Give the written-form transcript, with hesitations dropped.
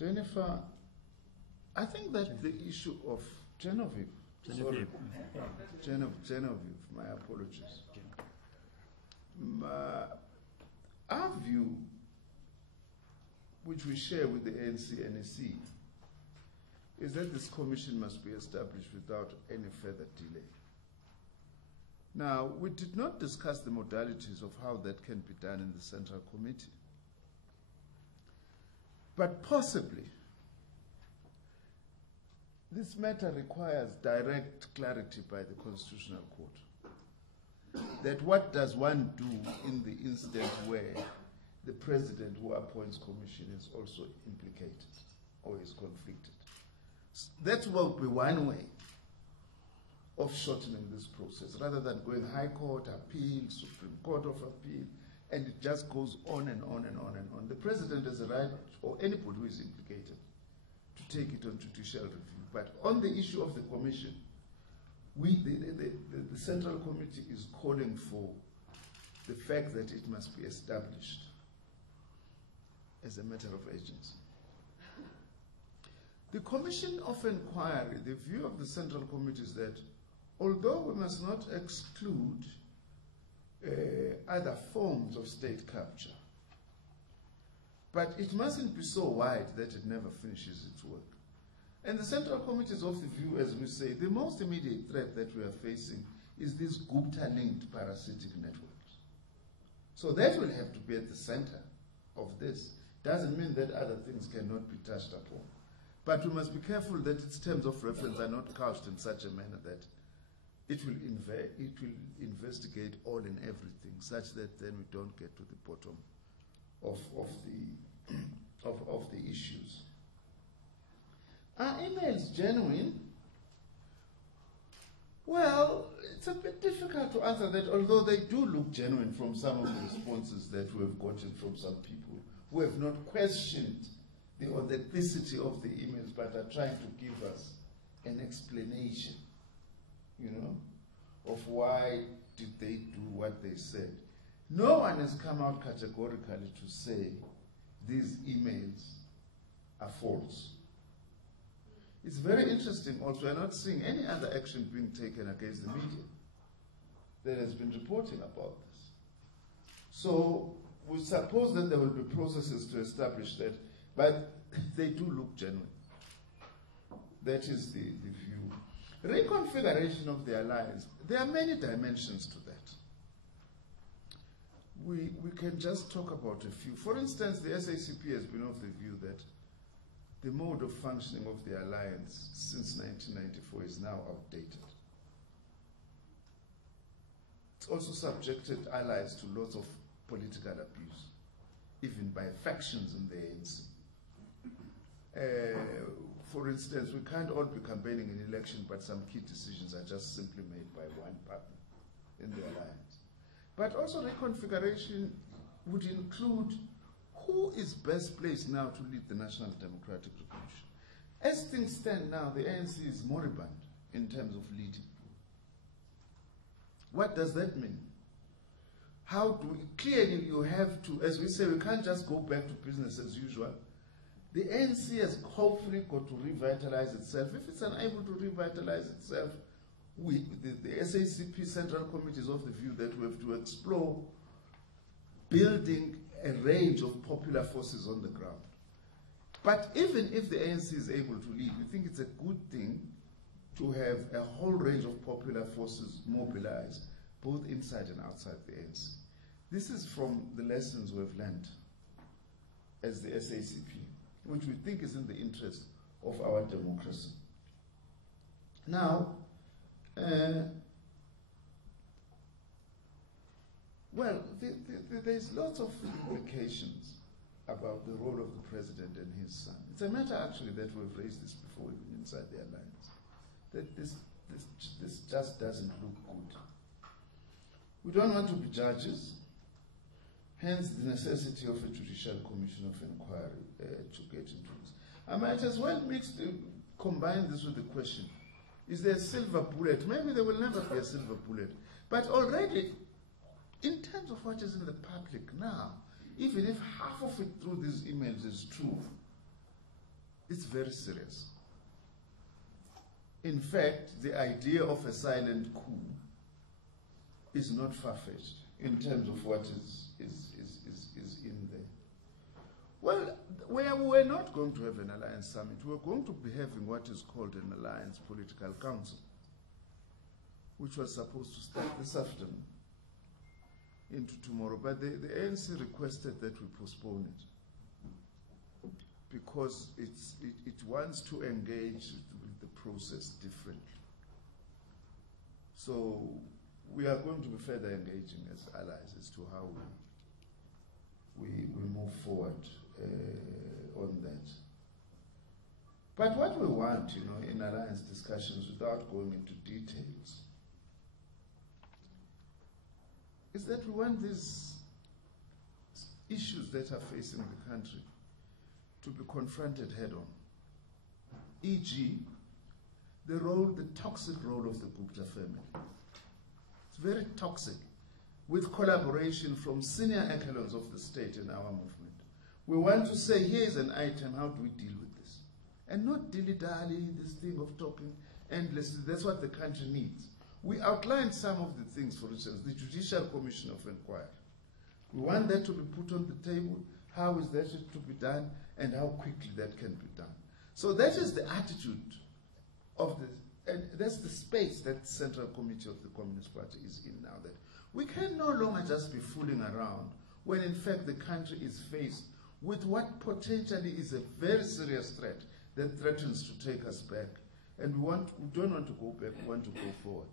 Jennifer, I think that the issue of Genevieve, my apologies. Our view, which we share with the ANC NEC, is that this commission must be established without any further delay. Now, we did not discuss the modalities of how that can be done in the Central Committee. But possibly, this matter requires direct clarity by the Constitutional Court. That what does one do in the instance where the president who appoints commission is also implicated or is conflicted? That will be one way of shortening this process, rather than going High Court, appeal, Supreme Court of Appeal, and it just goes on and on and on and on. The president has a right, or anybody who is implicated, to take it on judicial review. But on the issue of the commission, the Central Committee is calling for the fact that it must be established as a matter of urgency. The Commission of Inquiry, the view of the Central Committee is that although we must not exclude other forms of state capture, but it mustn't be so wide that it never finishes its work. And the Central Committee is of the view, as we say, the most immediate threat that we are facing is these Gupta-linked parasitic networks. So that will have to be at the center of this. Doesn't mean that other things cannot be touched upon. But we must be careful that its terms of reference are not couched in such a manner that it will investigate all and everything, such that then we don't get to the bottom of the issues. Are emails genuine? Well, it's a bit difficult to answer that, although they do look genuine from some of the responses that we have gotten from some people who have not questioned the authenticity of the emails, but are trying to give us an explanation, you know, of why did they do what they said. No one has come out categorically to say these emails are false. It's very interesting also, we're not seeing any other action being taken against the media that has been reporting about this. So we suppose that there will be processes to establish that, but they do look genuine. That is the view. Reconfiguration of the alliance, there are many dimensions to that. We can just talk about a few. For instance, the SACP has been of the view that the mode of functioning of the alliance since 1994 is now outdated. It's also subjected allies to lots of political abuse, even by factions in the ANC. For instance, we can't all be campaigning in election, but some key decisions are just simply made by one partner in the alliance. But also reconfiguration would include who is best placed now to lead the National Democratic Revolution. As things stand now, the ANC is moribund in terms of leading. What does that mean? How do we, clearly you have to, as we say, we can't just go back to business as usual. The ANC has hopefully got to revitalize itself. If it's unable to revitalize itself, the SACP Central Committee is of the view that we have to explore building a range of popular forces on the ground. But even if the ANC is able to lead, we think it's a good thing to have a whole range of popular forces mobilized, both inside and outside the ANC. This is from the lessons we've learned as the SACP, which we think is in the interest of our democracy. Now, well, there's lots of implications about the role of the president and his son. It's a matter actually that we've raised this before, even inside the alliance, that this just doesn't look good. We don't want to be judges, hence the necessity of a judicial commission of inquiry to get into this. I might as well combine this with the question, is there a silver bullet? Maybe there will never be a silver bullet, but already, in terms of what is in the public now, even if half of it through these emails is true, It's very serious. In fact, the idea of a silent coup is not far-fetched in terms of what is in there. Well, we're not going to have an alliance summit. We're going to be having what is called an alliance political council, which was supposed to start this afternoon into tomorrow. But the ANC requested that we postpone it because it wants to engage with the process differently. So we are going to be further engaging as allies as to how we move forward on that. But what we want, in alliance discussions, without going into details, is that we want these issues that are facing the country to be confronted head-on. E.g., the toxic role of the Gupta family. It's very toxic, with collaboration from senior echelons of the state in our movement. We want to say, here's an item, how do we deal with this? And not dilly-dally, this thing of talking endlessly. That's what the country needs. We outlined some of the things, for instance, the Judicial Commission of Inquiry. We want that to be put on the table. How is that to be done, and how quickly that can be done? So that is the attitude of and that's the space that the Central Committee of the Communist Party is in now, that we can no longer just be fooling around when in fact the country is faced with what potentially is a very serious threat that threatens to take us back. And we don't want to go back, we want to go forward.